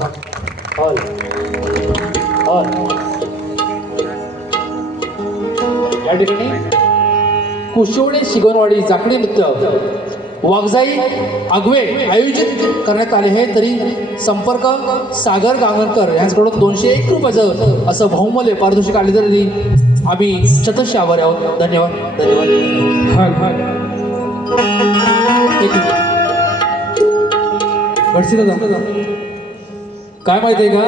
Hall hall या ठिकाणी कुशवणे शिगवणवाडी जाकडी नृत्य वाघजाई आगवे आयोजित करण्यात आले आहे. तरी संपर्क सागर गांगणकर यांच्याकडून 201 रुपयाचं असं बहुमूल्य पारितोषिक आले तरी आम्ही शतश आभारी आहोत. धन्यवाद धन्यवाद. काय माहितीये का,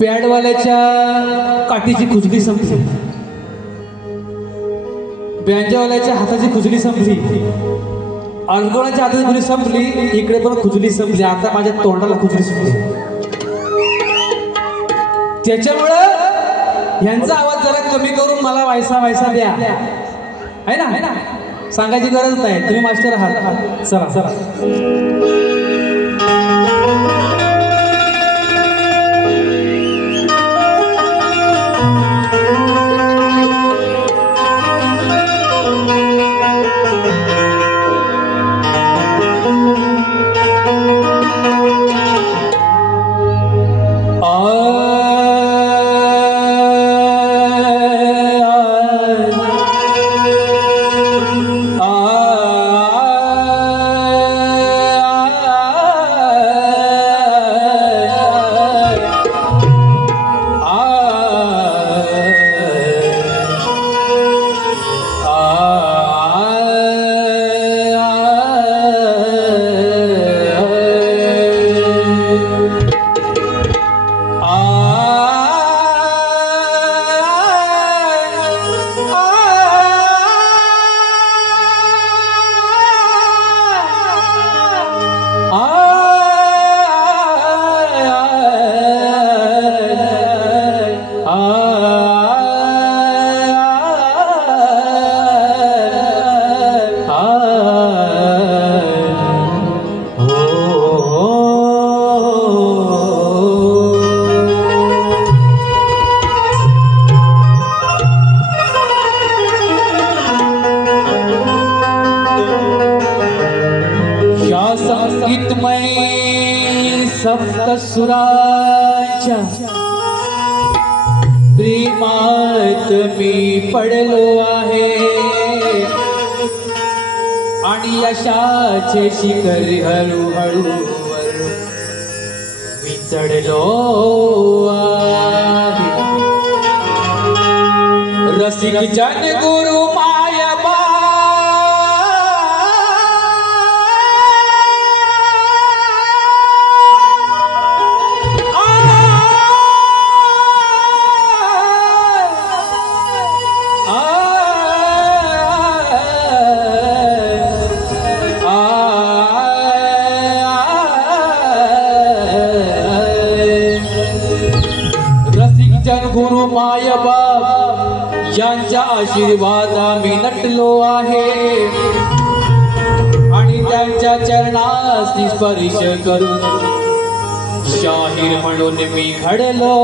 पॅडवाल्याच्या काठीची खुजली संपली, बँजावाल्याच्या हाताची खुजली संपली, अडगोळाच्या हाताची खुजली संपली, इकडे पण खुजली संपली. आता माझ्या तोंडाला खुजली संपली. त्याच्यामुळं यांचा आवाज जरा कमी करून मला वायसा वायसा द्या, आहे ना. सांगायची गरज नाही, तुम्ही मास्टर आहात. चला चला. सुराच्या प्रेमात मी पडलो आहे आणि यशाचे शिखर हळूहळू मी चढलो आहे. रसिक जन गुरु मायबा गुरु मायबाप यांच्या आशीर्वादा मी नटलो आहे आणि त्यांच्या चरणास स्पर्श करून शाहीर म्हणून मी घडलो.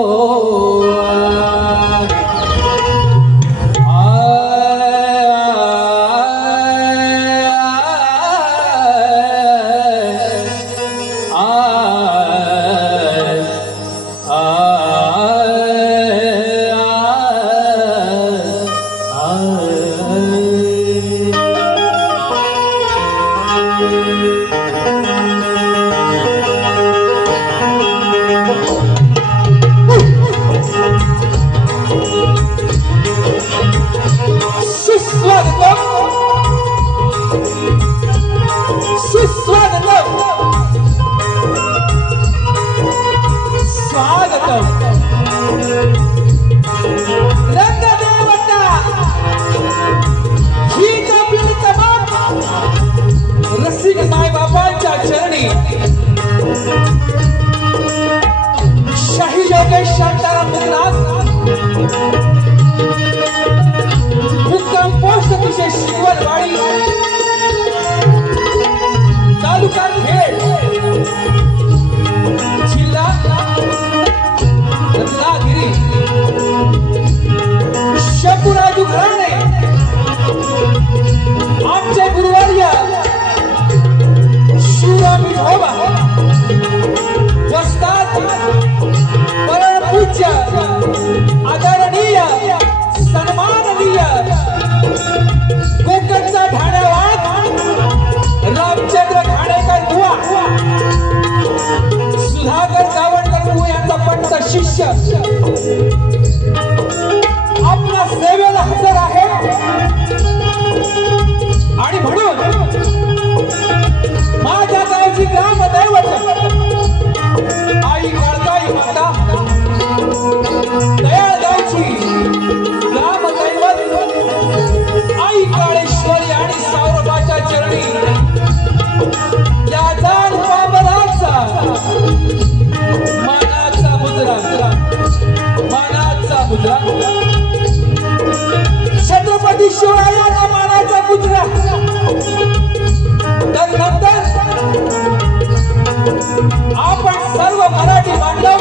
आपण सर्व मराठी बांधव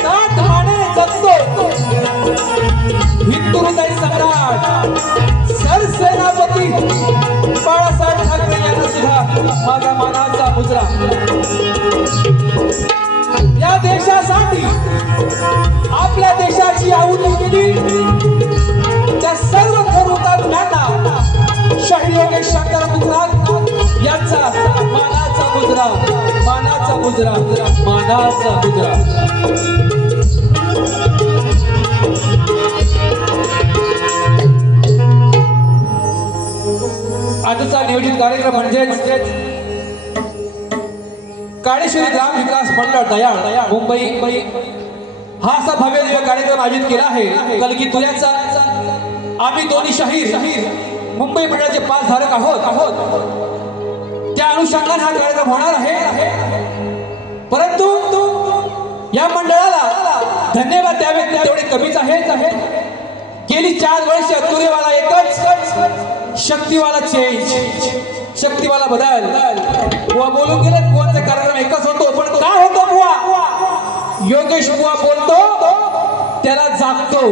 ताठ मानेने जगतो हिंदुहृदय सम्राट सरसेनापती बाळासाहेब ठाकरे यांना सुद्धा माझा मानाचा मुजरा. या देशासाठी आपल्या देशाची आहुती दिली त्या सर्व थोर हुतात्म्यांना शाहीर योगेश शंकर मुद्राज यांचा मानाचा मुजरा, मानाचा मुजरा, मानाचा मुजरा. आजचा नियोजित कार्यक्रम म्हणजेच काळेश्वरी ग्राम विकास मंडळ दयाळ मुंबई हा असा भव्य दिव्य कार्यक्रम आयोजित केला आहे कलगी तुऱ्याचा. आम्ही दोन्ही शाहीर मुंबई मंडळाचे 5 धारक आहोत. त्या अनुषंगाने हा कार्यक्रम होणार आहे. परंतु या मंडळाला धन्यवाद द्यावे तेवढे कमीच आहे. गेली 4 वर्ष तुरेवाला एकच, शक्तीवाला चेंज, शक्तीवाला बदल. बुवा बोलून गेले, बुवाचा कार्यक्रम एकच होतो. पण काय होतो बुवा? योगेश बुवा बोलतो त्याला जागतो.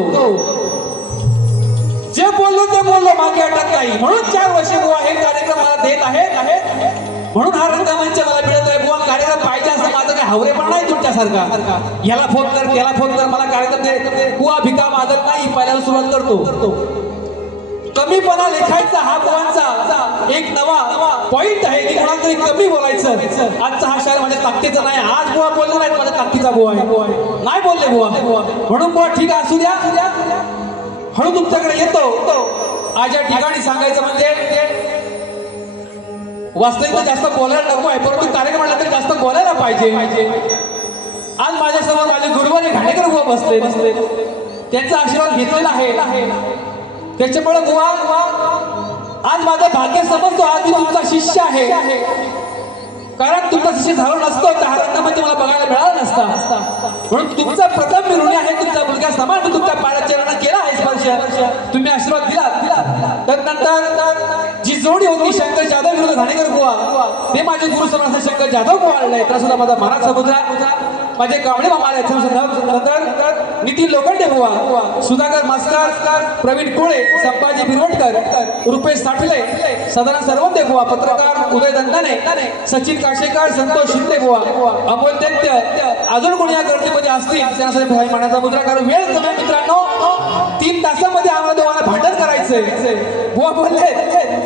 जे बोललो ते बोललो, मागे अटक नाही. म्हणून 4 वर्ष बुवा हे कार्यक्रम मला देत आहेत. म्हणून हा रंगमंच मला मिळत आहे. बुवा कार्यक्रम पाहिजे असं माझं काही हावरेपण नाही तुमच्यासारखा. याला फोन कर, त्याला फोन कर, मला कार्यक्रम दे. बुवा भिका मागत नाही, पहिल्याला सुरुवात करतो. कमीपणा लेखायचा हा बुवांचा एक नवा पॉइंट आहे की कोणाला तरी कमी बोलायचं. आजचा हा शायर माझ्या ताकदीचा नाही. आज बुवा बोललो नाही, माझ्या ताकदीचा बुवा आहे. नाही बोलले बुवा. म्हणून बुवा ठीक आहे, असू द्या. हळू तुमच्याकडे येतो. आज या ठिकाणी सांगायचं म्हणजे वास्तविक जास्त बोलायला नको आहे, परंतु कार्यक्रमाला तरी जास्त बोलायला पाहिजे. आज माझ्यासमोर माझे गुरुवारी घाणेकर बुवा बसले. त्यांचा आशीर्वाद घेतलेला आहे. त्याच्यामुळे बुवा आज माझं भाग्य समजतो, आज मी तुमचा शिष्य आहे. कारण तुमचा शिष्य झालो नसतो तर हा रंगमंच मला बघायला मिळाला नसता. म्हणून तुमचा प्रथम मी ऋणी आहे. तुमचा मुलगा समान मी तुमच्या पायाच्या चरणात केला आहे स्पर्श. तुम्ही आशीर्वाद दिला. त्यानंतर जी जोडी होती शंकर जाधव विरुद्ध घाणेकर बुवा, ते माझे गुरु समर्थ शंकर जाधव बुवा आलेले आहेत. सुद्धा माझा मानाचा मुजरा. माझे कावळे मामा आहेत. नितीन लोखंडे बुवा, सुधाकर मास्तर, प्रवीण कोळे, संभाजी बिरवटकर, रुपेश साठले, सदानंद सरवंदे बुवा, पत्रकार उदय दंदाने, सचिन काशेकर, संतोष शिंदे बुवा, अमोल दैत्य, अजून कोणी या गर्दीमध्ये असतील त्यांच्यासाठी मानाचा मुद्रा. कारण वेळ कमी मित्रांनो, 3 तासामध्ये आम्हाला दोघांना भांडण करायचंय. बुवा बोलले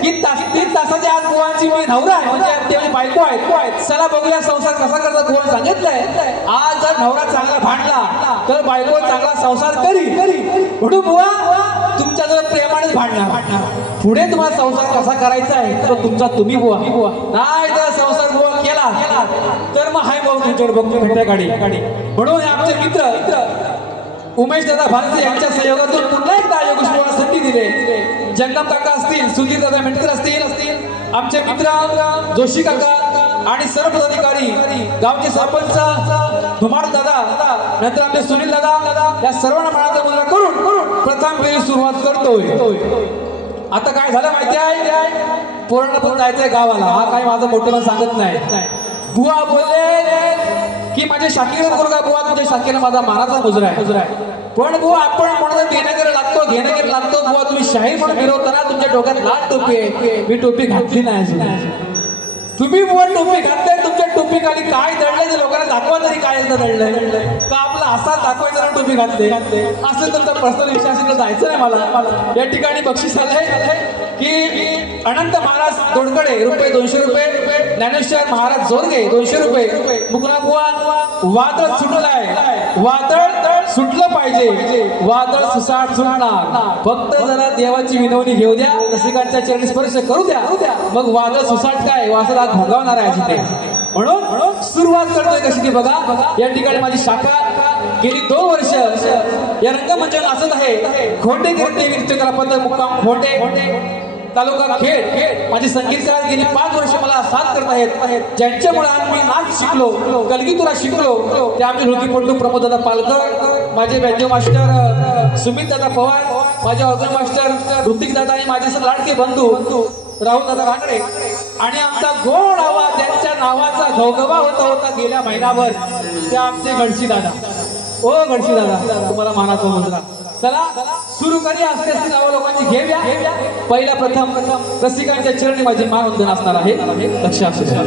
की 3 तासाच्या आज बुवांची मी नवरा आहे, म्हणजे ते म्हणजे बायको आहेत. चला बघूया संसार कसा करतात. बुवा सांगितलंय आज जर नवरा चांगला भांडला तर बायको चांगला संसार करी. म्हणून बुवा तुमच्या जवळ प्रेमानेच भांडणार. पुढे तुम्हाला संसार कसा करायचा आहे तर तुमचा तुम्ही बुवा. नाही तर संसार बुवा केला तर मग हाय भाऊ तुमच्यावर बघतो भेटल्या गाडी. म्हणून आमचे मित्र उमेश दादा भानसे यांच्या सहयोगातून पुन्हा एकदा योगेश बुवाला संधी दिली. जंगम काका असतील, सुधीर दादा मेटकर असतील, आमचे मित्र जोशी काका आणि सर्व पदाधिकारी, गावचे सरपंच धुमाळ दादा, नंतर आमचे सुनील दादा, या सर्वांना मानाचा मुजरा करून प्रथम वेळी सुरुवात करतोय. आता काय झालं माहिती आहे? पूर्ण जायचंय गावाला. हा काय माझं मोठं सांगत नाही. बुवा बोलले की माझे शाकीर मुलगा बुवा, तुझ्या शाकीर माझा मानाचा मुजरा आहे. पण बुवा आपण म्हणून घेणं लागतो. बुवा तुम्ही शाहीर म्हणून फिरवताना तुमच्या डोक्यात लाल टोपी आहे. मी टोपी घातली नाही. तुम्ही बुवा टोपी घातले, तुमच्या टोपी खाली काय दडलंय ते लोकांना दाखवा तरी काय दडलंय का आपला असा दाखवायचा ना टोपी घातले. असं तुमचा पर्सनल विषय असेल जायचं नाही मला. या ठिकाणी बक्षीस आलंय की अनंत महाराज तोडकडे रुपये 200 रुपये, ज्ञानेश्वर महाराज जोरगे 200 रुपये. मुकरा बुवा वादळ सुटलाय, वादळ सुटलं पाहिजे, वादळ सुसाट सुटणार. फक्त जरा देवाची विनवणी घेऊ द्या, रसिकांच्या चरणी स्पर्श करू द्या, मग वादळ सुसाट काय वासला घोंगावणार आहे तिथे. म्हणून सुरुवात करतोय कशी ती बघा. या ठिकाणी माझी शाखा गेली 2 वर्ष या रंगमंचावर नाचत आहे. खोटे कीर्ती नृत्यकला पद्धत मुक्काम खोटे तालुका खेड. माझे संगीतकार गेली 5 वर्ष मला साथ करत आहेत. ज्यांच्यामुळे आज मी नाच शिकलो, कलगीतुरा शिकलो, ते आमचे हृदयपटू प्रमोद दादा पालकर, माझे बँजो मास्टर सुमित दादा पवार, माझे ऑर्गन मास्टर ऋतिक दादा आणि माझे लाडके बंधू राहुल दादा रांगडे आणि आमचा गोड आवाज ज्यांच्या नावाचा घवघवा होता होता गेल्या महिनाभर ते आमचे गणशी दादा. ओ गणशी दादा, तुम्हाला मानाचा मुद्रा. चला सुरू करूया. असते असते नावं लोकांची घेऊया. पहिला प्रथम रसिकांच्या चरणी माझी मानवंदन असणार आहे. लक्ष असू द्या.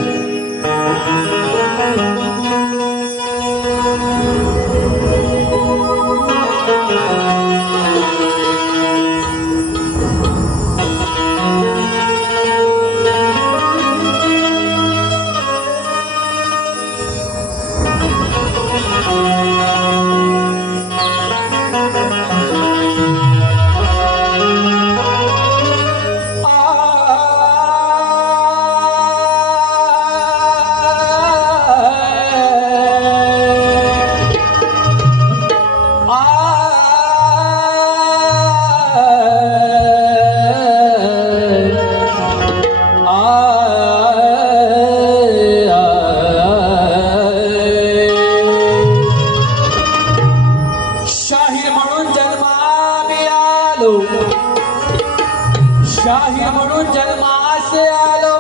शाहीर म्हणून जन्मास आलो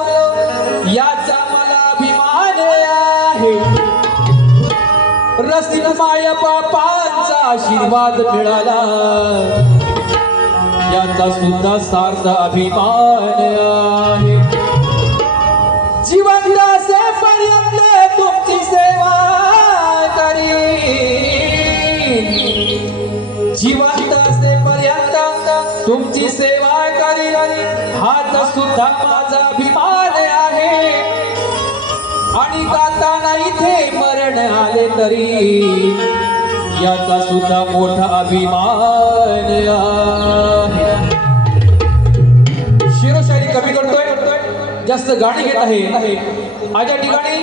याचा मला अभिमान आहे. रसिक माय बापांचा आशीर्वाद मिळाला याचा सुद्धा सार्थ अभिमान आहे. जिवंत असेपर्यंत तुमची सेवा करीन. जिवंत असेपर्यंत तुमची सेवा करीन. हाच सुद्धा माझा अभिमान आहे. आणि गाताना इथे मरण आले तरी याचा सुद्धा मोठा अभिमान आहे. शिरोशायरी कमी करतोय, जास्त गाणी घेत आहे. आज या ठिकाणी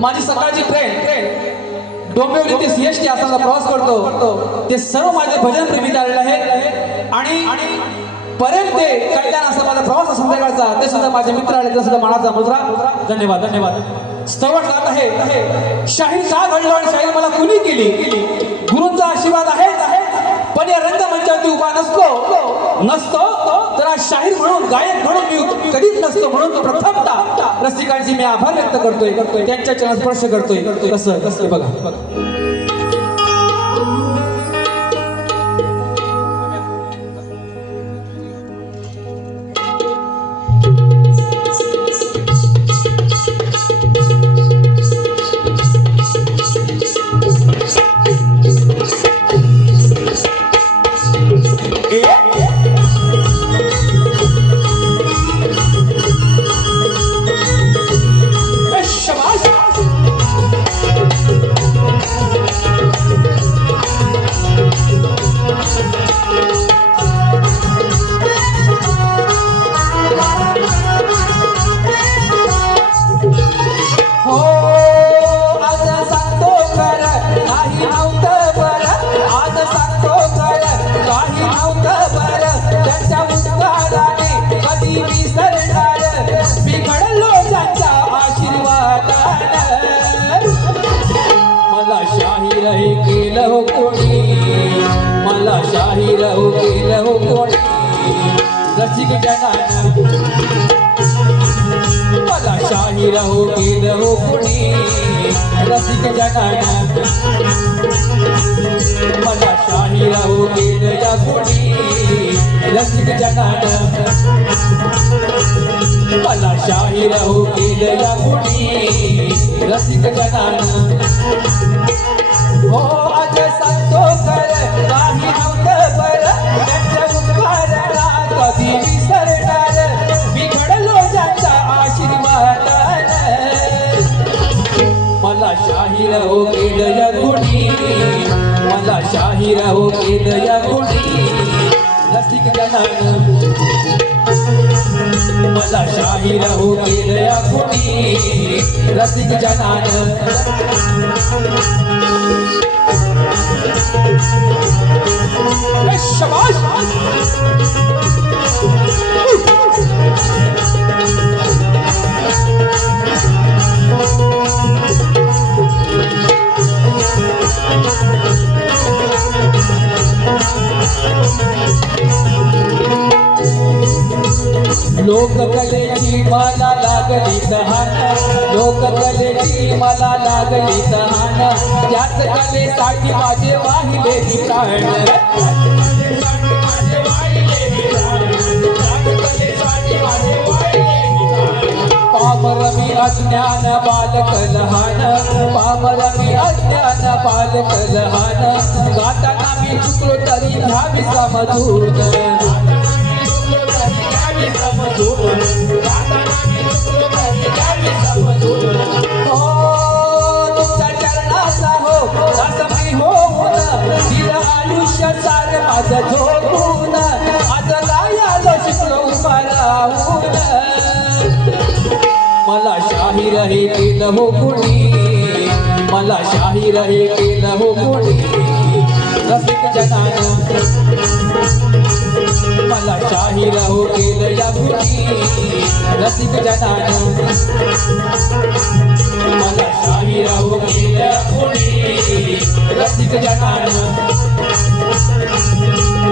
माझी सकाळची ट्रेन डोंबिवली ते सीएसटी असा प्रवास करतो. ते सर्व माझे भजन प्रेमी आलेले आहेत. आणि पर्यंत कल्याण असा माझा प्रवास संध्याकाळचा ते सुद्धा माझे मित्र आले. सुद्धा मानाचा मुद्रा. धन्यवाद धन्यवाद. स्तवट गात आहे. शाहीर का घडलो आणि शाहीर मला कुणी केली. गुरूंचा आशीर्वाद आहे. पण या रंगमंचावरती उभा नसतो तर आज शाहीर म्हणून गायक म्हणून मी कधीच नसतो. म्हणून तो प्रथमतः रसिकांची मी आभार व्यक्त करतोय. त्यांच्या चरणात स्पर्श करतोय. कसं बघा. मला शाहीर हो केलं हो कोणी रसिक जनानं. मला शाहीर हो केलं हो कोणी रसिक जनानं. मला शाहीर हो केलं या कोणी रसिक जनानं. मला शाहीर हो केलं या कोणी रसिक जनानं. हो आज सांगतो खरं काही नव्हतं बरं त्यांच्या उपकाराला कधी विसरणार. मी घडलो ज्यांच्या आशीर्वादानं. मला शाहीर हो केलं या कोणी. मला शाहीर हो केलं या कोणी रसिक जनानं. मला शाहीर हो केलं या कोणी रसिक जनानं. शाबाश. लोककलेची मला लागली तहान. लोककलेची मला लागली तहान त्याच कलेसाठी माझे वाहिले प्राण पामर मी अज्ञान बालक लहान पामर मी अज्ञान बालक लहान गाताना मी चुकलो तरी घ्यावी समजून तुमच्या चरणाचा हो दासमी होऊन दिलं आयुष्य सार माझं झोपून आज काय आलो शिकलो उभा राहून मला शाहीर हे केलं हो कोणी मला शाहीर हे केलं हो कोणी रसिक जनानं मला शाहीर हो केलं या कोणी रसिक जनानं मला शाहीर हो केलं कोणी रसिक जनानं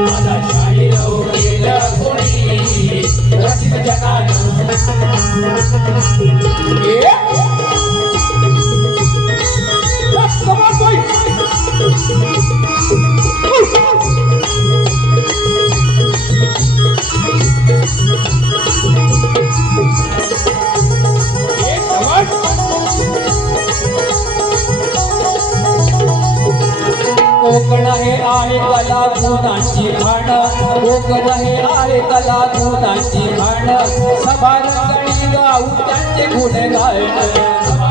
मला शाहीर हो केलं कोणी रसिक जनानं Come on, boy! कोकण हे आहे कला गुणांची खाण कोकण हे आहे कला गुणांची खाण सभारंगणी गाऊ त्यांचे गुण गायन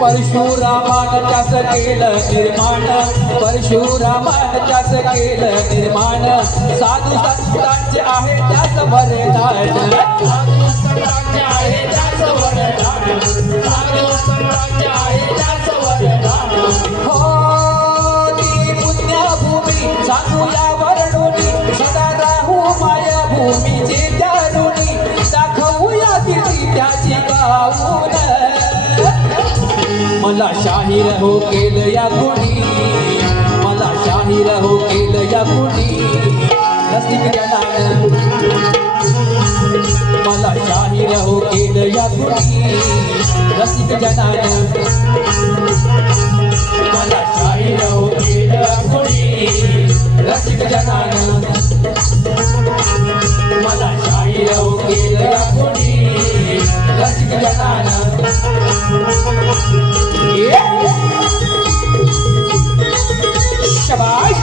परशुरामान त्यास केलं निर्माण परशुरामान त्यास केलं निर्माण साधू संतांचे आहे त्यास वरदान हो ती पुण्यभूमी सांगू या वर्णुनी सदा राहू माया भूमीची त्यारुणी दाखवूया तिची त्याची गाऊन मला शाहीर हो केलं या कोणी मला शाहीर हो केलं या कोणी रसिक जनानं मला शाहीर हो केलं या कोणी रसिक जनानं मला शाहीर हो केलं कोणी रसिक जनानं मला शाहीर हो केलं कोणी रसिक जनानं शाबाश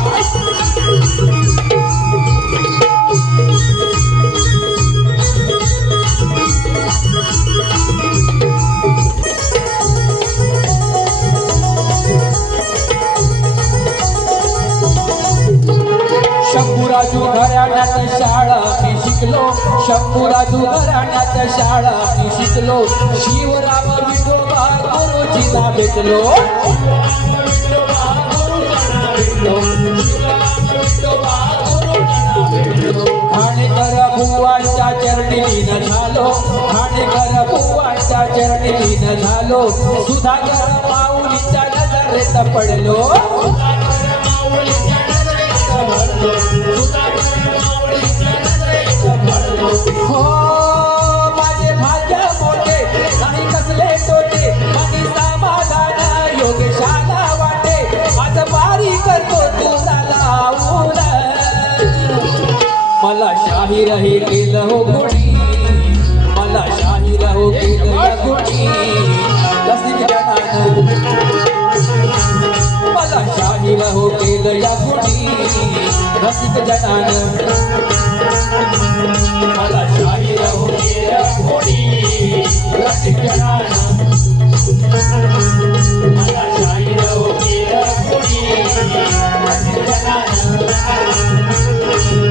शंभूराजू घराण्यात शाळा मी शिकलो शंभूराजू घराण्यात शाळा मी शिकलो शिवराम विठोबा गुरुजीला भेटलो खाणेकर बुवांच्या चरणी लीन झालो खाणेकर बुवांच्या चरणी लीन झालो सुधाकर माऊलीच्या नजरेत पडलो हो माझे भाग्य मोठे नाही कसले तोटे माझी समाधान योगशाला वाटे आज बारी करतो तुला लावून मला शाहीर हे केलं हो कोणी मला शाहीर हो केलं कोणी रसिक जनानं मला शाहीर हो केलं या कोणी रसिक जनानं मला शाहीर हो केलं कोणी रसिक जनानं मला शाहीर हो केलं कोणी रसिक जनानं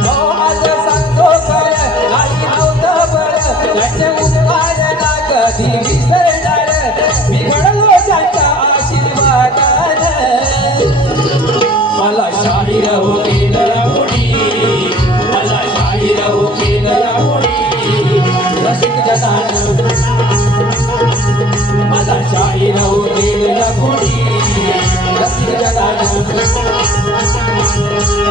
हो आज सांगतो कर आई नव्हतं बरं त्याचे उपकार ना कधी विसरणार बिघडलो त्यांच्या आशीर्वादानं मला शाहीर हो केलं कोणी मला शाहीर हो केलं कोणी रसिक जनानं मला शाहीर हो केलं कोणी रसिक जनानं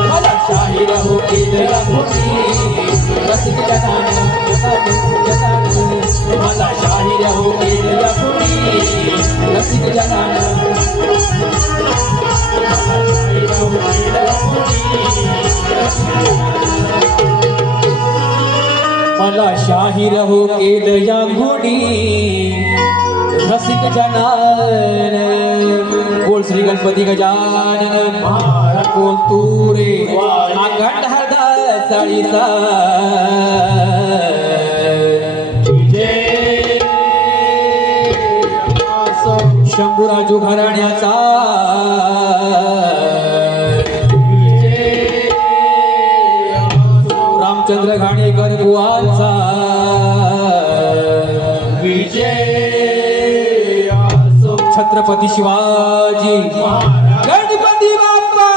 मला शाहीर हो केलं कोणी रसिक जनान मला शाहीर हो गेल्या कुणी रसिक जनान मला शाहीर हो गेल्या गुणी रसिक जनान बोल श्री गणपती गजानन बोल तू रे अखंड हरदा चाळीसा शंभूराजू घराण्याचा रामचंद्र घाणेकर बुवांचा छत्रपती शिवाजी गणपती बाप्पा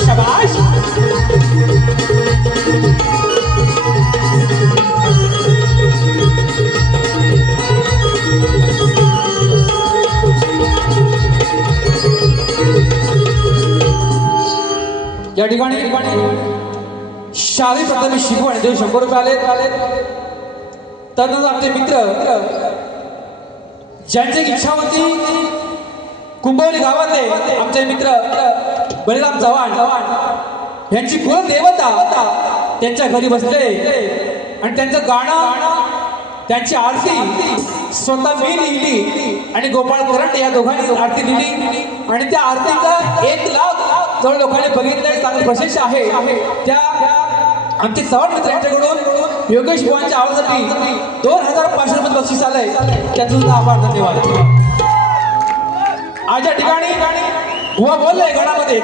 शाबाश या ठिकाणी शाळेत प्रथम शिकवण जे 100 रुपये आले तर आमचे मित्र ज्यांची इच्छा होती कुंभवली गावातले आमचे मित्र बलिराम चव्हाण यांची कुलदेवता त्यांच्या घरी बसले आणि त्यांचं गाणं त्यांची आरती स्वतः मी लिहिली आणि गोपाळ करंडे या दोघांनी आरती लिहिली आणि त्या आरतीचा 1 लाख जवळ लोकांनी बघितलंय चांगली प्रशंसा आहे त्या आमचे चव्हाण मित्र यांच्याकडून योगेश बुवांच्या आवाजासाठी 2500 रुपये बक्षीस आलंय त्याचा सुद्धा आभार धन्यवाद आज या ठिकाणी बुवा बोललाय गणामध्ये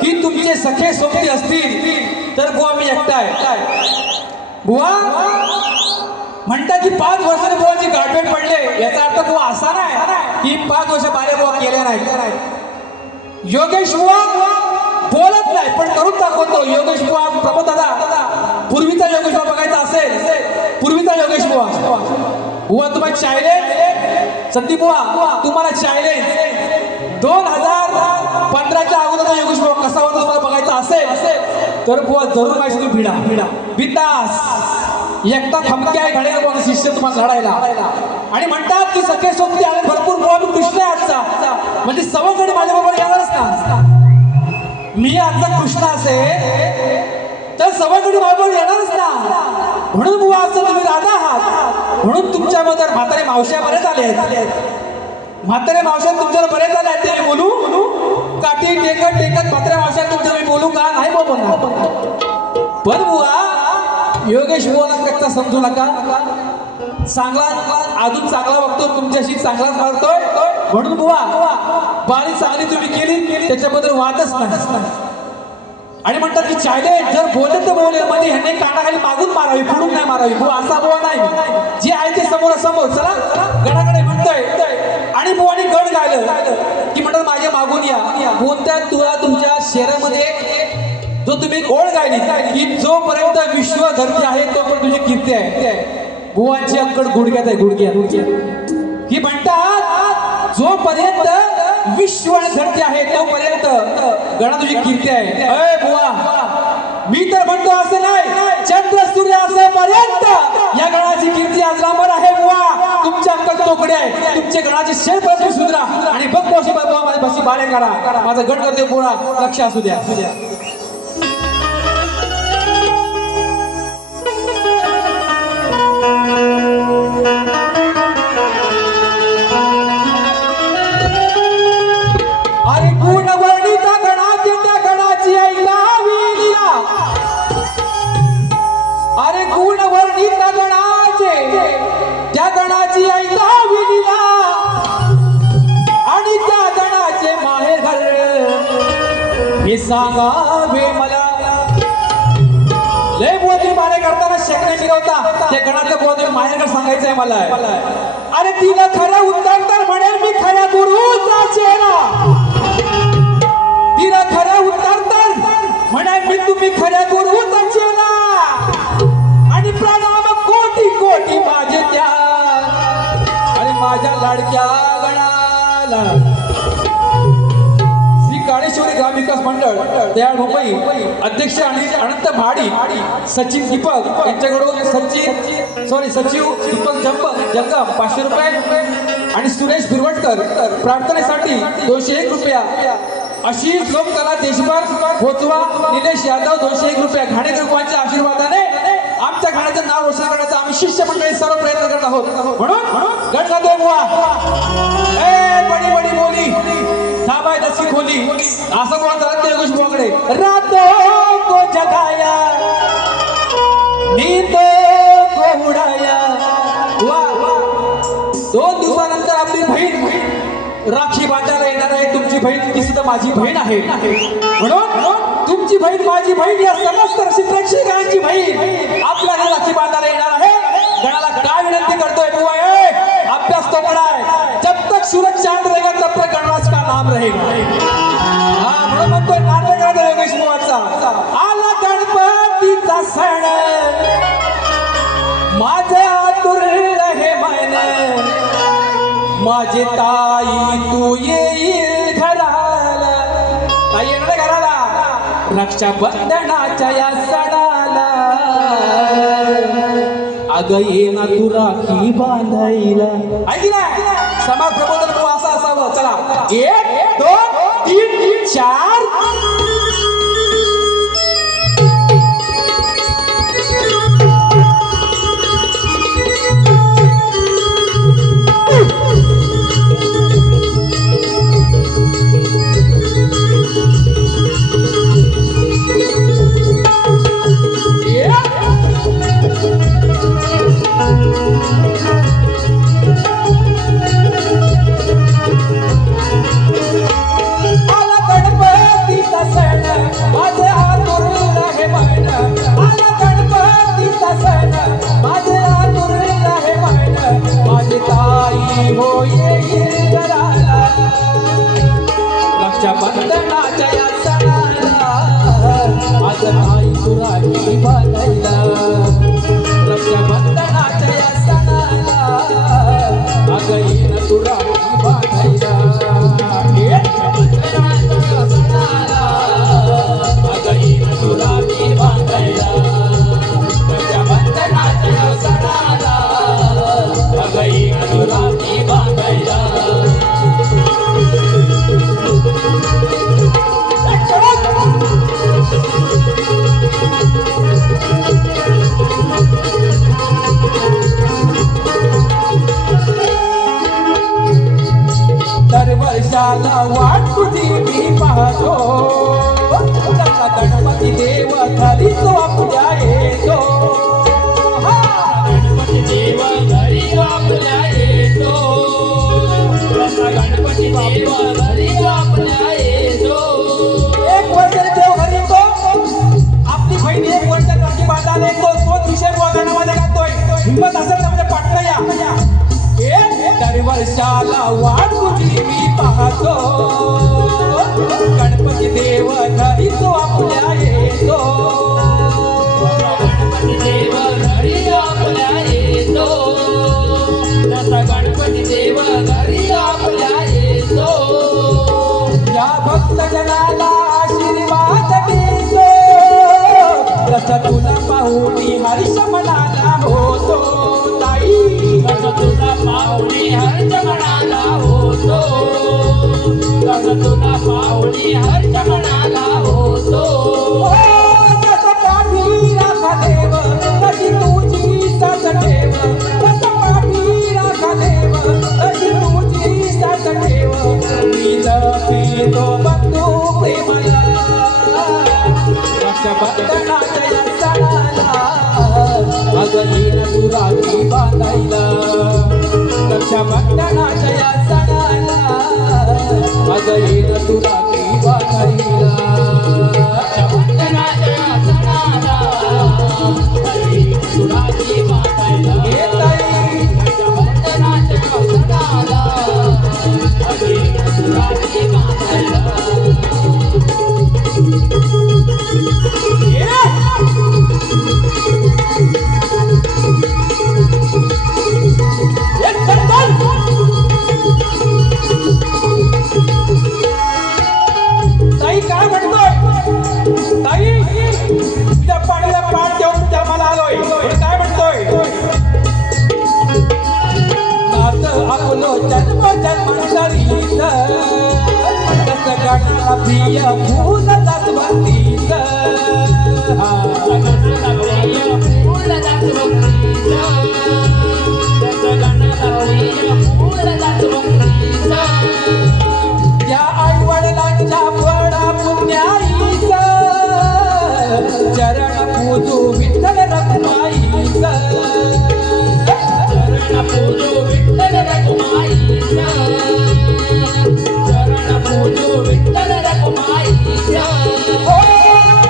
की तुमचे सखे सोबती असतील तर बुवा मी एकटा आहे बुवा म्हणतात की 5 वर्षाने बुवाची गाठभेट पडले याचा अर्थ बुवा असा नाही की 5 वर्ष बारे बुवा केल्या नाही योगेश बुवा बोलत नाही पण करून दाखवतो योगेश बुवा प्रमोद दादा पूर्वीचा योगेश बुवा बघायचा असेल पूर्वीचा योगेश बुवा बुवा तुम्हाला चॅलेंज संदीप बुवा तुम्हाला चॅलेंज 2015च्या अगोदरचा योगेश बुवा कसा होता तुम्हाला बघायचा असेल तर बुवा जरूर माहिती तुम्ही भिडा बिंदास एकटा खमक्या आहे घडे बुवा शिष्य तुम्हाला लढायला आणि म्हणतात की सखे सोबती आले भरपूर बुवा मी कृष्ण आहे आजचा म्हणजे सवंगडी माझ्याबरोबर येणारच ना मी आजचा कृष्ण असेल तर सवंगडी माझ्याबरोबर येणारच ना म्हणून बुवा असं तुम्ही राधा आहात म्हणून तुमच्यामध्ये म्हातारे मावश्या बरेच आले आहेत म्हातारे मावश्या तुमच्यावर बरेच आले आहेत ते बोलू काठी टेकत म्हातारे मावश्या तुमच्यावर मी बोलू का नाही बोलणार पण बुवा योगेश बुवाला कच्चा समजू नका चांगला अजून चांगला बघतो तुमच्याशी चांगलाच मारतोय म्हणून बुवा बारी चांगली तुम्ही केली त्याच्याबद्दल वादच नाही आणि म्हणतात की चॅलेंज जर बोलले तर बोलले मध्ये ह्यांनी कानाखाली मागून मारावी पुढून नाही मारावी बुवा असा बुवा नाही जे आहे ते समोर चला गडाकडे म्हणतोय आणि बुवानी गड गायलं की म्हणतात माझ्या मागून या कोणत्या तुला तुमच्या शहरामध्ये जो तुम्ही ओळ गायली की जोपर्यंत विश्व धरती आहे तोपर्यंत तुझी कीर्ती आहे बुवांची अक्कड गुडघ्यात आहे गुडघ्यात की म्हणतात जोपर्यंत विश्व आणि धरती आहे तोपर्यंत गणा तुझी कीर्ती आहे अय बुवा मी तर म्हणतो असं नाही चंद्र सूर्य असेपर्यंत या गणाची कीर्ती आज लांबवर आहे बुवा तुमच्या अक्कल तोकडे आहे तुमचे गणाचे शेरपर्यंत सुधरा आणि बघ पोशी बशी बाळे करा माझा गट करते बुवा लक्ष असू द्या अरे गुणवर्णिता गणाची त्या गणाची आई लावी सांगावे मला. लय बोधी मारे करताना शेकणे मिरवता त्या गणाचं बोधी माहेरकडे सांगायचंय मला. अरे तिला खरं उत्तर तर म्हणेल मी खऱ्या गुरुचा चेहरा. तिला खरं उत्तर तर म्हणेल मी तुम्ही खऱ्या गुरुचा चेहरा. आणि प्रणाम कोटी कोटी माझे त्या आणि माझ्या लाडक्या गणाला. काळेश्वरी ग्राम विकास मंडळ तयार मुंबई अध्यक्ष आणि अनंत भाडी सचिन दीपक यांच्याकडून सचिव दीपक जंगम 500 रुपये आणि सुरेश बिरवटकर प्रार्थनेसाठी 201 रुपया. आशिष लोककला देशपाल खोचवा निलेश यादव 201 रुपया. घाणेकर कुळांच्या आशीर्वादाने आमच्या घाण्याचं नाव रोशन करण्याचा आम्ही शिष्य मंडळी सर्व प्रयत्न करत आहोत. म्हणून गणगादो बुवा बडी बडी बोली थांबाय दसी खोली असं बोलतात ते गोष्ट बोकडे. रातो को जगाया नींद को उडाया. वा 2 दिवसानंतर आपली बहीण राखी बांधायला येणार आहे. तुमची बहीण ती सुद्धा माझी बहीण आहे. म्हणून तुमची बहीण माझी बहीण या समस्त रसिक प्रेक्षकांची बहीण आपल्याला राखी बांधायला येणार आहे. गणाला काय विनंती करतोय बुवा अभ्यास तो बडा है. जब तक सूरज चांद रहेगा तब तक गणराज का नाम रहेगा. हा म्हणून म्हणतोय नाटकात योगेश बुवाचा. आला गणपतीचा सण माझे आतुरलं हे मन. माझे ताई तू येईल घराला. ताई येणार घराला रक्षाबंधनाच्या या सणाला. अगं ये ना तू राखी बांधायला. ऐक ना समाज प्रबोधन तू असं असावं. चला 1 2 3 4. रक्षाबंधनाच्या या सणाला आज आई तू राखी बांधायला. रक्षाबंधनाच्या या सणाला अगं येईन तू राखी बांधायला. रक्षाबंधनाच्या सणाला अगं येईन तू राखी बांधायला. रक्षाबंधनाच्या सणाला अगं येईन तू राखी बांधायला. दरवर्षाला वाट तुझी मी पाहतो. जसा गणपती देव घरी तो आपल्या येतो. गणपती देव घरी तो आपल्या येतो. जसा गणपती देव घरी तो आपल्या येतो. 1 वर्ष देव घरी येतो. आपली बहीण 1 वर्ष राखी बांधायला येतो. तोच विषय गणामध्ये गातोय. हिंमत असेल तर म्हणजे पाठला या. दरवर्षाला वाट तुझी मी पाहतो. गणपती देव घरी तो आपल्या येतो. गणपती देव घरी आपल्या येतो. जसा गणपती देव घरी आपल्या येतो. या भक्तजनाला आशीर्वाद देतो. जसा तुला पाहुणी हर्ष मनाला होतो. ताई जसा तुला पाहुणी हर्ष मनाला होतो. जसा तुला पाहुणी हर्ष मनाला होतो. जसा पाठी राखा देव तशी तुझी साथ ठेव. जसा पाठी राखा देव तशी तुझी साथ ठेव. मी जपितो बंधू प्रेमला. रक्षाबंधनाच्या या सणाला अगं येईन तू राखी बांधायला. रक्षाबंधनाच्या या सणाला अगं येण तुला की बांधायला ताई काय म्हणतोय ताई तुझ्या पाण्याला पाठ देऊन तुझ्या मला आलोय काय म्हणतोय नात आपलो जन्म जन्मांतरीत तस गणाला प्रिय फूल दासवंतीत त्या आई वडिलांच्या पडा पुण्याईच चरण पूजू विठ्ठल रखुमाईच चरण पूजू विठ्ठल रखुमाईच चरण पूजू विठ्ठल रखुमाईच ओ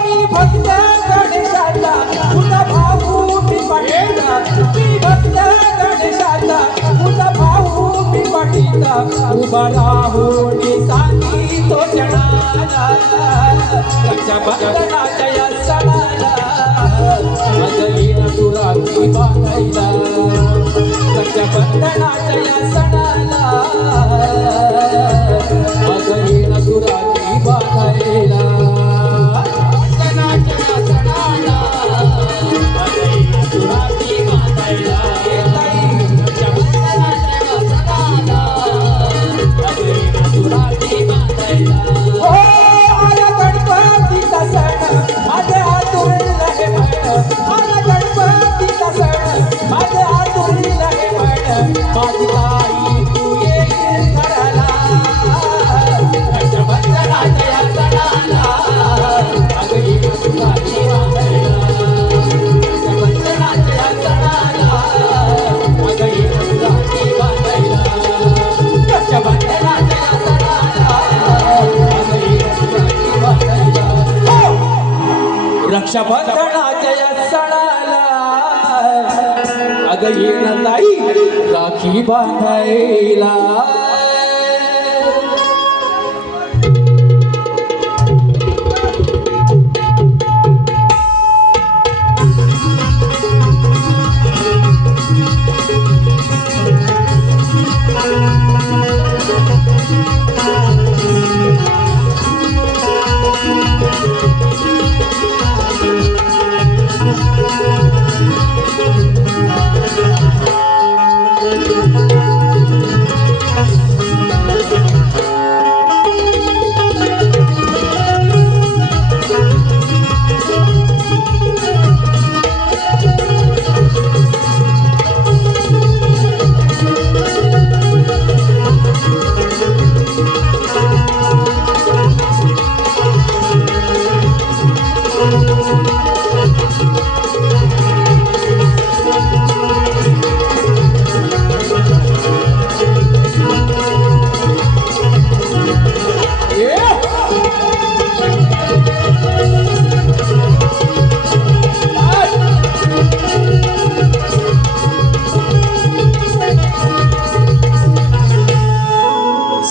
मी भक्त गणेशाचा तुझा भाऊ मी पाटीचा मी भक्त गणेशाचा तुझा भाऊ मी पाटीचा उभा राहून सांगी तो जणाला रक्षाबंधनाच्या या सणाला माझं येणं तुला की बांधायला रक्षाबंधनाच्या या सणाला माझं येणं तुला की बांधायला बंधनाच्या सणाला माझं येणं तुला की बांधायला रक्षाबंधनाच्या सणाला माझं येणं तुला की बांधायला गणपतीचा सण माझ्या हातून हे म्हण आला गणपतीचा सण माझ्या हातून हे म्हण माझी ताई तू येईल घराला रक्षाबंधनाच्या या सणाला अगं येणं तुला की बांधायला रक्षाबंधनाच्या या सणाला अगं येणं तुला की बांधायला रक्षाबंधनाच्या या सणाला अगं येणं तुला की बांधायला रक्षाबंधनाच्या या सणाला अगं येणं ताई राखी बांधायला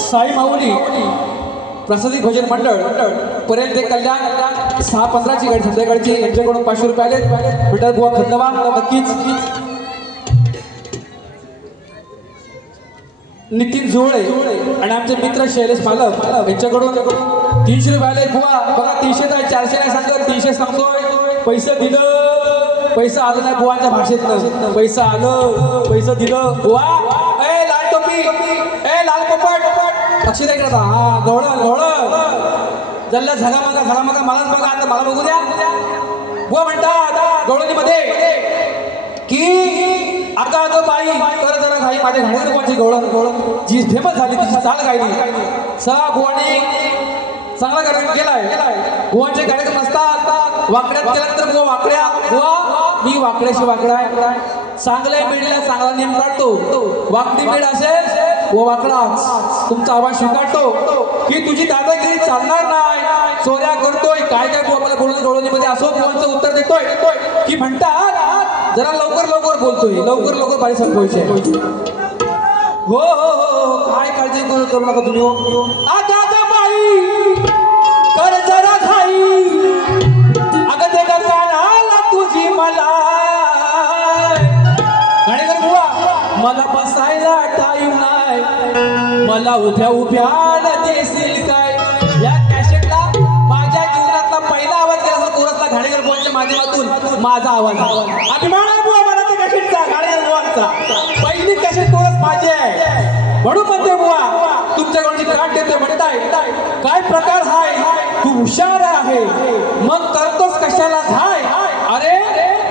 साई माऊली प्रसादी भोजन मंडळ पर्यंत कल्याण 6:15ची गाडी संध्याकाळची यांच्याकडून 500 रुपये आले विठ्ठल बुवा खंदवा नक्कीच नितीन जोळे आणि आमचे मित्र शैलेश पालक यांच्याकडून 300 रुपये आले बुवा बघा 300 नाही 400 नाही सांगतो 300 सांगतोय पैसे दिलं पैसा आलं नाही बुवांच्या भाषेतनं पैसा आलं पैसे दिलं बुवा ए लाल टोपी ए लाल पोपट लक्ष द्या इकडे हा गवळ जल्ला झगामगा मलाच बघा आता मला बघू द्या बुवा म्हणतात गवळणीमध्ये की अगं अगं बाई कर जरा घाई माझ्या घाण्यात कोणची गवळण जी फेमस झाली तिची चाल गायली सहा बुवाने चांगला कार्यक्रम केलाय बुवांचे कार्यक्रम नसतात वाकड्यात केल्यानंतर बुवा वाकड्या बुवा मी वाकड्याशी वाकडा चांगल्या मेढीला चांगला नेम काढतो वाकडी मेढ असेल व वाकडाच तुमचा आवाज स्वीकारतो की तुझी दादागिरी चालणार नाही, चोऱ्या करतोय, काय काय बुवा मला बोलणं डोळणीमध्ये असो बुवांचं उत्तर देतोय की म्हणतात जरा लवकर लवकर बोलतोय, लवकर लवकर बारी संपवायची हो हो हो काय काळजी करू नका तुम्ही हो. आता बाई कर जरा घाई, अगं ते कानाला तुझी मला गाणेकर बुवा मला बसायला टाईम नाही, मला उभ्या उभ्याला देशील काय. या कॅसेटला माझ्या जीवनातला पहिला आवाज केला असा कोरसला घाणेकर बुवांच्या माध्यमातून माझा आवाज अभिमान आहे बुवा मला त्या कॅसेटचा, घाणेकर बुवांचा पहिली कॅसेट कोरस माझी आहे. म्हणून म्हणते बुवा तुमच्याकडची काट देते म्हणताय काय प्रकार हाय, तू हुशार आहे मग करतोस कशाला घाय. अरे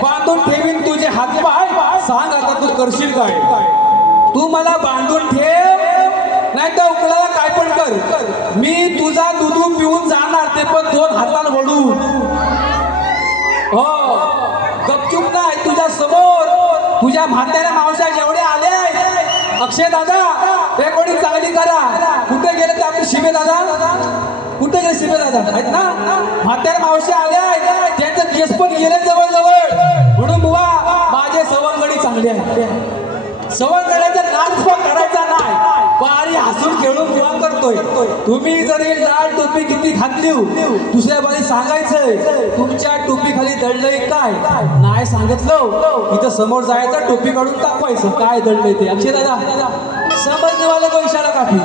बांधून ठेवीन तुझे हातपाय, सांग आता तू करशील काय. तू मला बांधून ठेव नाही तर उकळाला काय पण कर, मी तुझा दूध पिऊन जाणार ते पण 2 हातानं वळून. हो गपचूप नाही, तुझ्या समोर तुझ्या म्हाताऱ्या मावश्या जेवढे आले अक्षय दादा रेकॉर्डिंग चांगली करा. कुठे गेले ते आपले शिबे दादा, कुठे गेले शिबे दादा आहेत ना, म्हाताऱ्या मावश्या आल्या त्यांचं केस पण गेले जवळ जवळ. म्हणून बुवा माझे सवंगडी चांगले आहेत, सवंगड्याचा नाच पण करायचा नाही, बारी हसून खेळून बुवा करतोय. तुम्ही जरी लाल टोपी किती घातली दुसऱ्या बारी सांगायचंय तुमच्या टोपी खाली दडलंय काय, नाही सांगितलं इथं समोर जायचं टोपी काढून टाकवायचं काय दडलंय ते. अक्षय दादा समजनेवाले को इशारा काफी.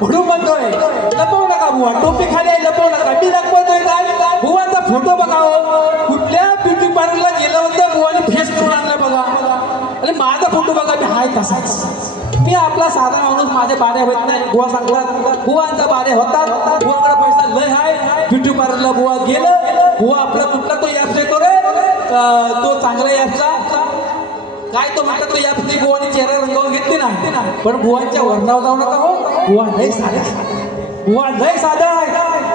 म्हणून म्हणतोय लपवू नका बुवा, टोपी खाली आहे लपवू नका. मी लपवतोय काय, बुवांचा फोटो बघावं, कुठल्या ब्युटी पार्लरला गेलं होतं बुवाने फेस करून आणलं बघा, आणि माझा फोटो बघा मी हाय तसाच. मी आपला साधा माणूस, माझे बारे होत नाही. बुवा सांगतात बुवांचा बारे होतात, बुवाकडे पैसा लय हाय, ब्युटी पार्लरला बुवा गेलं, बुवा आपला कुठला तो ॲप येतो रे तो चांगला ॲपचा काय तो म्हणतात तो ॲप ती बुवाने चेहरा रंगवून घेतली नाही. पण बुवांच्या वर्णावर जाऊ नका हो, बुवा लय साधा, बुवा लय साधा आहे.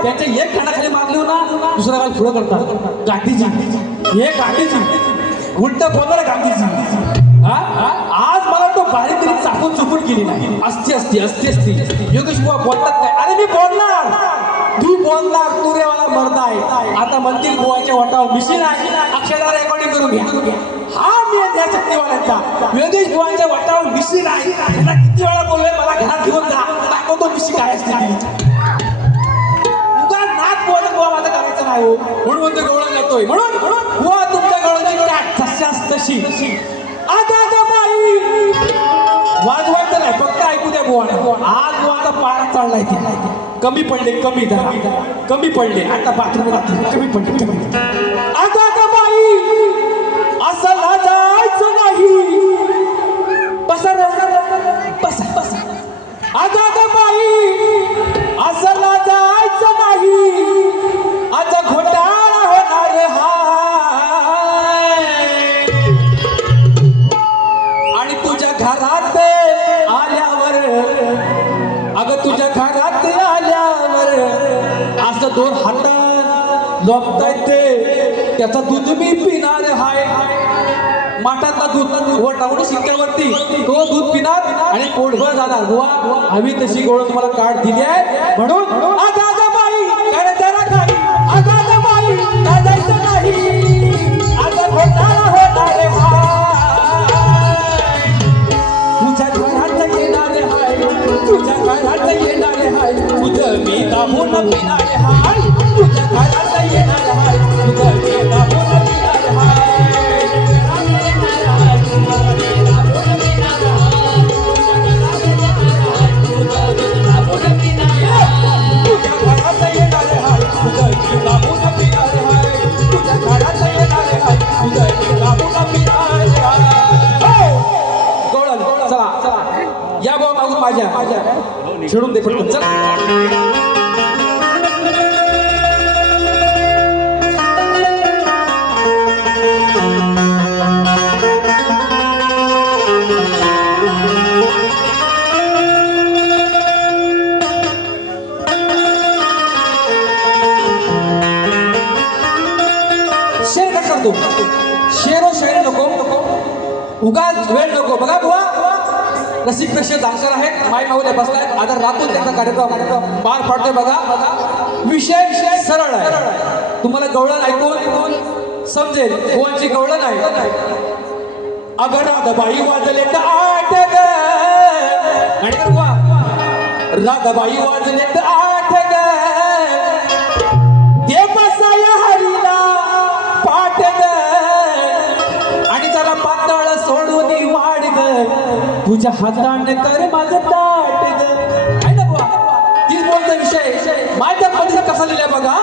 त्याच्या एक खाण्याखाली मारली ना दुसरा काल पुढं करतात गांधीजी, हे गांधीजी उलट बोलणार गांधीजी. आज मला तो बारीक तरी चाकून चुकून गेली नाही. असती योगेश बुवा बोलतात काय, अरे मी बोलणार, तू बोलणार, तू रे मला मर्द आहे. आता म्हणतील बुवाच्या वाटावर मिशीन आहे, अक्षरशः रेकॉर्डिंग करून घ्या. हा मी त्या शक्तीवाल्यांचा योगेश बुवांच्या वाटावर मिशीन आहे, त्याला किती वेळा बोललोय मला घरात घेऊन जा, दाखवतो मिशी काय असते. उगा नाच बोलत बुवा माझं करायचं नाही हो. म्हणून म्हणतो गवळण जातोय, म्हणून बुवा तुमच्या गवळणची काठ तशाच तशी. आता बाई वाजवायचं नाही, फक्त ऐकू द्या बुवा. आज बुवाचा पारा चढलाय ते कमी पडले, कमी पडले आता बाथरूमात कमी पडले. आता बाई असं लाजायचं नाही, बसा बसा. आता बाई असं लाजायचं नाही, आता घोटाळा होणार आणि तुझ्या घरात आल्यावर, अगं तुझ्या घरात आल्यावर असं 2 हातात लोपता येते, त्याचा दूध मी पिणार हाय. माठातला दूध वटावून शिक्क्यावरती तो दूध पिणार आणि पोटभर जाणार. बुवा आम्ही तशी गोळ तुम्हाला कार्ड दिली आहे. म्हणून आता बाई काय जरा काही, आता बाई काय जायचं नाही, आता घोटाळा होणार तुझ्या घरात येणारे हाय, तुझ्या घरात येणारे हाय, तुझं मी दाबून पिणारे हाय, तुझ्या घरात येणारे हाय, तुझं मी दाबून पिणारे हाय. या बाबा मागून माझ्या छेडून दे पटकन चल. शेर काय करतो, शेरो शेर नको, उगाच वेळ नको. बघा बुवा रसिक प्रेक्षक डान्सर आहेत, माई माऊल्या बसलायत. आता रातून त्यांचा कार्यक्रम पार पाडतोय बघा. विषय सरळ आहे, तुम्हाला गवळण ऐकून समजेल. कोणची गवळण आहे. अगं राधाबाई वाजले तर आठ ग, आणि राधाबाई वाजले तर आठ ग, ते बसाय हरीला पाठ ग, आणि जरा पातळ सोडून वाढ ग, तुझ्या हाताने कर माझं ताट ग. आहे ना बुवा, तीच बोलचा विषय माझ्या मध्ये कसा लिहिलाय बघा.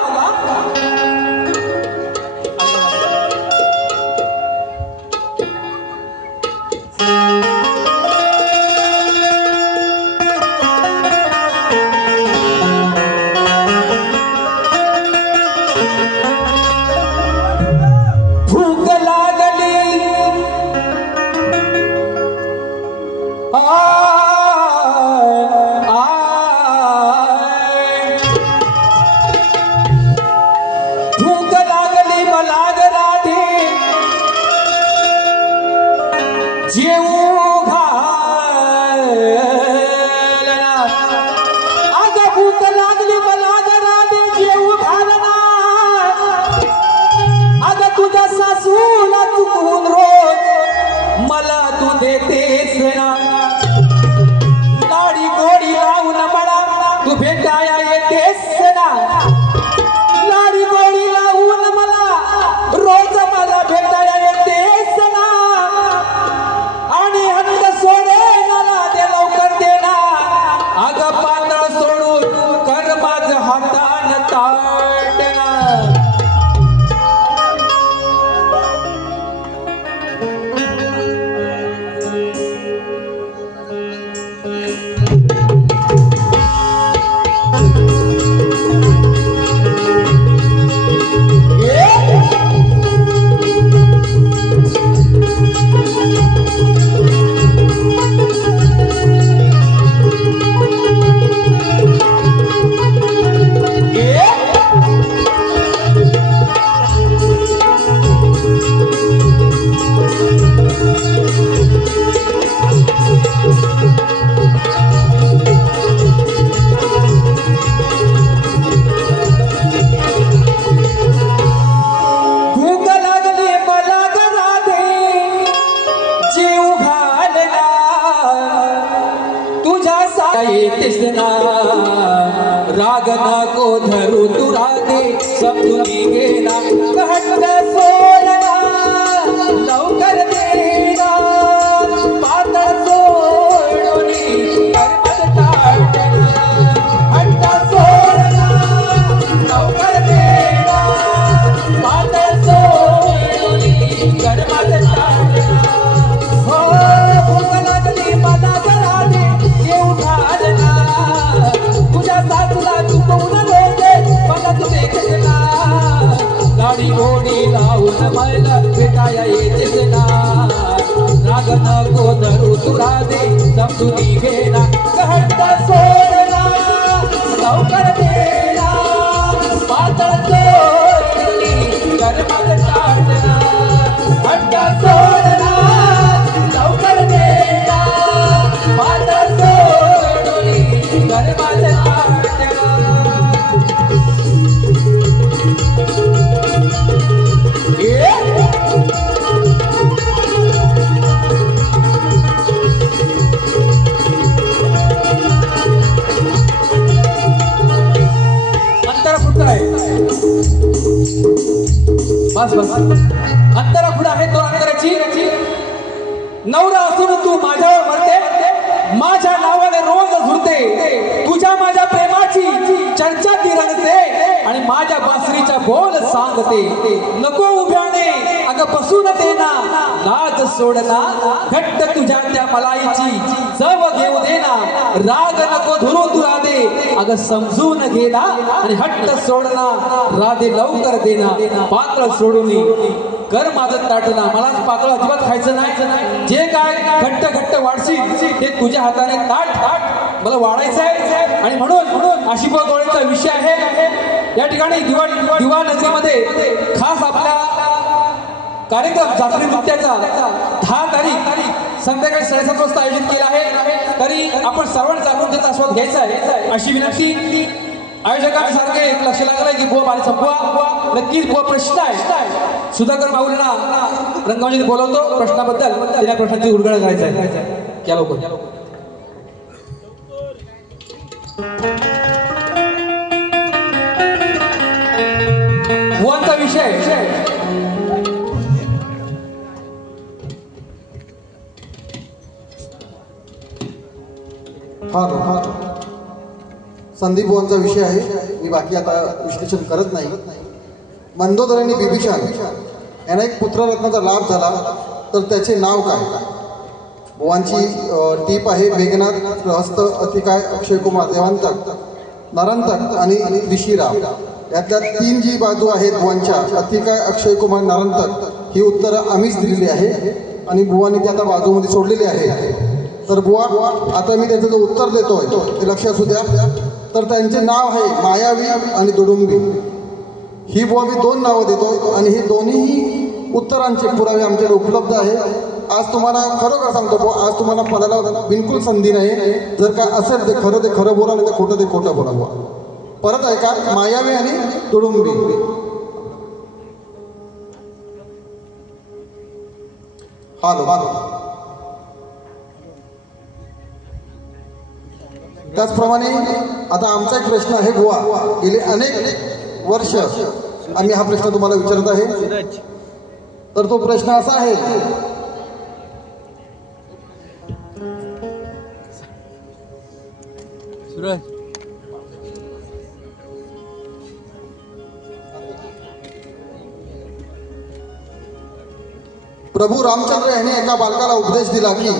राग नको धरू तू राधे समजून गेला हट्ट सोडला लवकर देना पातळ सोडून कर्मत टाळला हट्ट सोडला लवकर देना पातळ सोडून कर्मत टाळला. हो भूक लागली मला राधे येऊ घालना तुझ्या सासूला चुकवून देते मला तू देखना गाडी गोडी लावून मला भेटाया येतेच ना राग नको धरू तू राधे समजून घेना हट्ट सोडला लवकर देना पातळ सोडली कर्मात टाळला हट्ट सोडला लवकर देना पातळ सोडली कर्मात बस बस अंतरा पुढे आहे तो अंतराची नवरा असून तू माझ्यावर मरते माझ्या नावाने रोज झुरते तुझ्या माझ्या प्रेमाची चर्चा ती रंगते आणि माझ्या बासरीचा बोल सांगते नको उभ्याने अगं बसून देना लाज सोडना घट्ट तुझ्या त्या मलाईची चव घेऊ देना राग नको धरू तू राधे अगं समजून घेना आणि हट्ट सोडना राधे लवकर देना पातळ सोडून कर माझं ताटना मलाच पातळ अजिबात खायचं नाही जे काय घट्ट घट्ट वाढशील ते तुझ्या हाताने ताट मला वाढायचं आहे आणि म्हणून आशिफा गवळीचा विषय आहे या ठिकाणी दिवा नगरीमध्ये खास आपल्या कार्यक्रम जागरण नृत्याचा 10 तारीख संध्याकाळी 7:30 वाजता आयोजित केला आहे. तरी आपण सर्वांनी जागृत त्याचा आस्वाद घ्यायचा आहे अशी विनंती. आयोजकांसारखे एक लक्ष लागलं की बुवा बारी संपवा. नक्कीच बुवा प्रश्न आहे. सुधाकर माऊलींना रंगमंचात बोलवतो. प्रश्नाबद्दल त्या प्रश्नाची उलगडा करायचा आहे. या लवकर. बुवांचा विषय हा संदीप बुवांचा विषय आहे. मी बाकी आता विश्लेषण करत नाही. मंदोदर आणि बिभीषण यांना एक पुत्ररत्नाचा लाभ झाला तर त्याचे नाव काय? बुवांची टीप आहे मेघनाथ, रहस्त, अतिकाय, अक्षय कुमार, देवांतक, नरांतक आणि ऋषीराम. यातल्या 3 जी बाजू आहेत बुवांच्या, अतिकाय, अक्षय कुमार, नरांतक, ही उत्तरं आम्हीच दिलेली आहे आणि बुवांनी ती आता बाजूमध्ये सोडलेली आहे. तर बुवा आता मी त्याचं जो उत्तर देतोय ते लक्ष असू द्या. तर त्यांचे नाव आहे मायावी आणि दुडुंबी. ही बुवा मी 2 नावं देतो आणि हे दोन्हीही उत्तरांचे पुरावे आमच्याकडे उपलब्ध आहे. आज तुम्हाला खरोखर सांगतो बुवा, आज तुम्हाला पदाला बिलकुल संधी नाही. जर का असेल ते खरं बोला, नाही तर खोटं ते खोटं बोला. बुवा परत ऐका, मायावी आणि दुडुंबी. हालो. त्याचप्रमाणे आता आमचा एक प्रश्न आहे बुवा, गेले अनेक वर्ष आम्ही हा प्रश्न तुम्हाला विचारत आहे. तर तो प्रश्न असा आहे, प्रभू रामचंद्र यांनी एका बालकाला उपदेश दिला की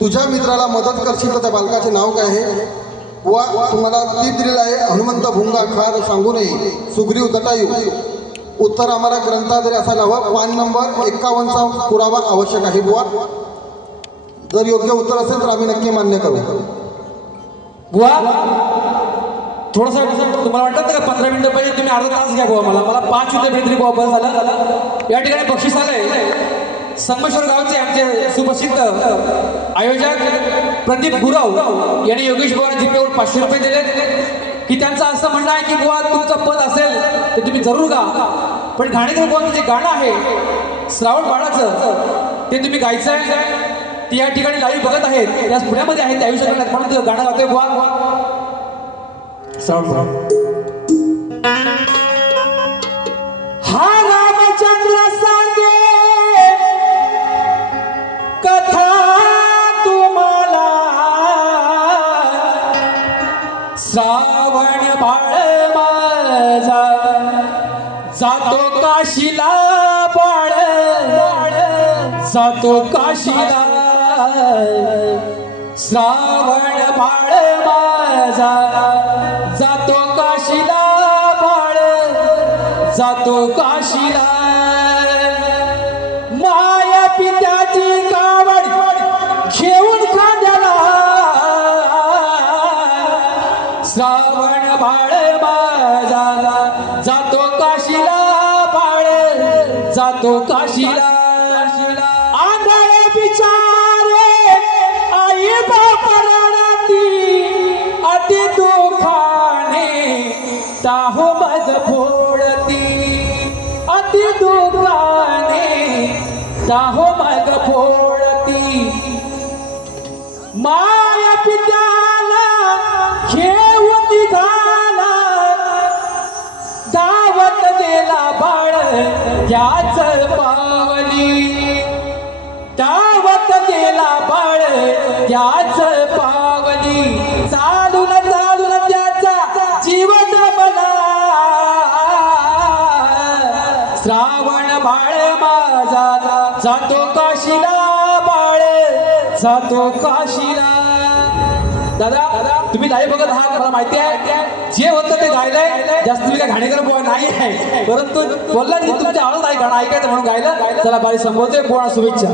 तुझ्या मित्राला मदत करशील तर त्या बालकाचे नाव काय आहे? बुवा तुम्हाला टीप दिलेला आहे, हनुमंत, भुंगा, खार, सांगू नये, सुग्रीव, जटायू. उत्तर आम्हाला ग्रंथाद्वारे असायला हवं. पान नंबर 51चा पुरावा आवश्यक आहे. बुवा जर योग्य उत्तर असेल तर आम्ही नक्की मान्य करू. बुवा थोडंसं तुम्हाला वाटतं का 15 मिनिटं पाहिजे, तुम्ही अर्धा तास घ्या बुवा. मला 5 मिनिटं भेटली बुवा, बस झालं. या ठिकाणी बक्षीस आलंय. संगमेश्वर गावचे आमचे सुप्रसिद्ध आयोजक प्रदीप गुरव यांनी योगेश बुवांना जिपेवर 500 रुपये दिले. की त्यांचं असं म्हणणं आहे की बुवा तुमचं पद असेल तर तुम्ही जरूर गा, पण घाणेकर बुवांचं जे गाणं आहे श्रावण बाळाचं ते तुम्ही गायचं आहे. ते या ठिकाणी लाईव्ह बघत आहेत, त्याच पुण्यामध्ये आहेत, त्या आयुष्यात म्हणून गाणं गातोय बुवा. श्रावण हा रामचंद्र सांगे कथा तुम्हाला, श्रावण बाळ माझा जातो काशीला, बाळ जातो काशीला. श्रावण बाळ माझा जातो काशीला, बाळ जातो काशीला. माया पित्याची कावड घेऊन खांद्याला, श्रावण बाळ माझा जातो काशीला, बाळ जातो काशीला. आंधळे बिचारे आई बाप रडती, अति दुखाने ताहो मज फोडती, अति दुखाने ताहो मग फोडती. माया पित्याला घेऊन निघाला, दावत गेला बाळ याच पावली, दावत गेला बाळ याच पावली. चालून चालून त्याचा जीव दमला, श्रावण बाळ माझा जातो काशीला, बाळ जातो काशीला. दादा तुम्ही लाईव्ह बघत आहात, मला माहिती आहे जे होतं ते गायलंय. जास्त तुम्ही काय घाणेकर बुवा नाही आहे, परंतु बोलला की तुमच्या आवडत आहे गाणं ऐकायचं म्हणून गायलं. चला बारी संबोधते. बुवा शुभेच्छा.